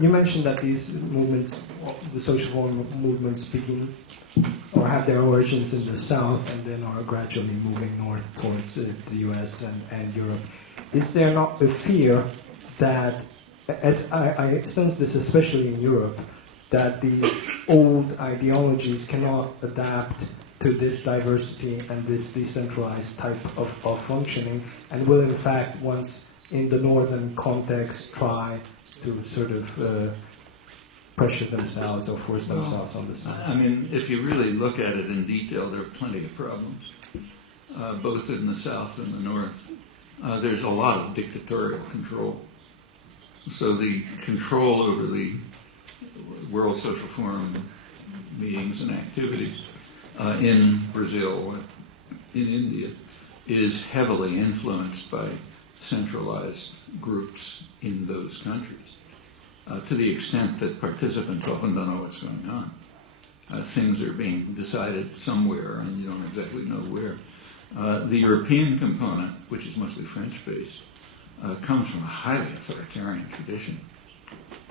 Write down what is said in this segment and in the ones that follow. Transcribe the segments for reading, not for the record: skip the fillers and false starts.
You mentioned that these movements, the social movements, begin or have their origins in the South and then are gradually moving north towards the US and Europe. Is there not a fear that, as I sense this especially in Europe, that these old ideologies cannot adapt to this diversity and this decentralized type of functioning, and will in fact, once in the northern context, try to sort of pressure themselves or force themselves on the side? I mean, if you really look at it in detail, there are plenty of problems, both in the South and the North. There's a lot of dictatorial control. So the control over the World Social Forum meetings and activities in Brazil, in India, is heavily influenced by centralized groups in those countries, to the extent that participants often don't know what's going on. Things are being decided somewhere and you don't exactly know where. The European component, which is mostly French-based, comes from a highly authoritarian tradition.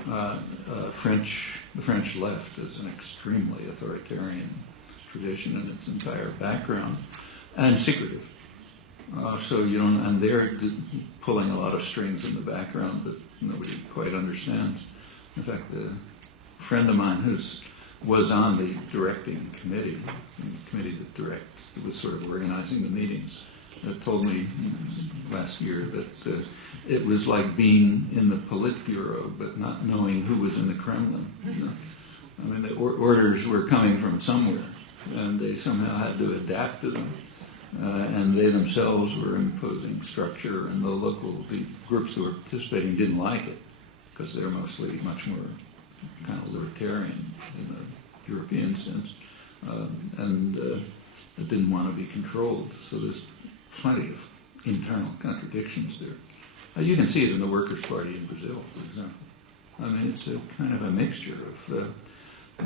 The French left is an extremely authoritarian tradition in its entire background, and secretive. So you don't, and they're pulling a lot of strings in the background that nobody quite understands. In fact, a friend of mine who was on the directing committee, the committee that was sort of organizing the meetings, told me last year that it was like being in the Politburo but not knowing who was in the Kremlin. You know? I mean, the orders were coming from somewhere, and they somehow had to adapt to them. And they themselves were imposing structure, and the groups who were participating didn't like it because they're mostly much more kind of libertarian in the European sense, and it didn't want to be controlled. So there's plenty of internal contradictions there. You can see it in the Workers' Party in Brazil, for example. I mean, it's a kind of a mixture of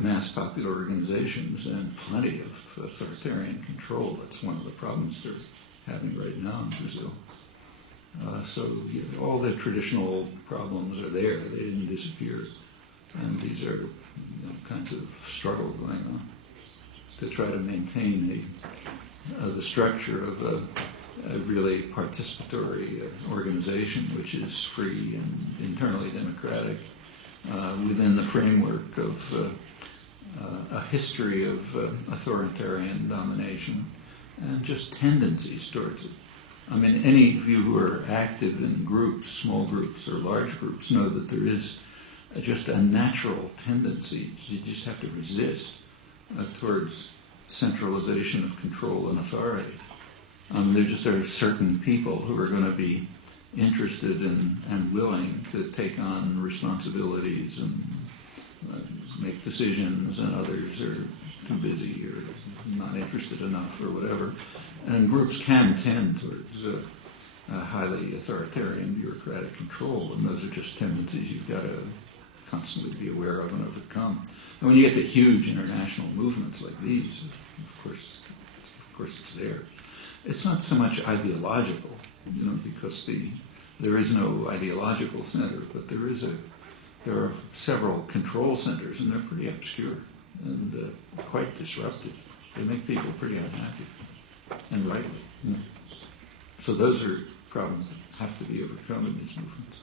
mass popular organizations and plenty of authoritarian control. That's one of the problems they're having right now in Brazil. So all the traditional problems are there. They didn't disappear. And these are kinds of struggle going on to try to maintain the structure of a really participatory organization which is free and internally democratic within the framework of a history of authoritarian domination and just tendencies towards it. I mean, any of you who are active in groups, small groups or large groups, know that there is just a natural tendency. You just have to resist towards centralization of control and authority. There just are certain people who are going to be interested in and willing to take on responsibilities and make decisions, and others are too busy or not interested enough or whatever. And groups can tend towards highly authoritarian bureaucratic control, and those are just tendencies you've got to constantly be aware of and overcome. And when you get to huge international movements like these, of course it's there. It's not so much ideological, because there is no ideological center, but there are several control centers, and they're pretty obscure and quite disruptive. They make people pretty unhappy, and rightly. So those are problems that have to be overcome in these movements.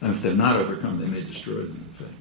And if they're not overcome, they may destroy them, in fact.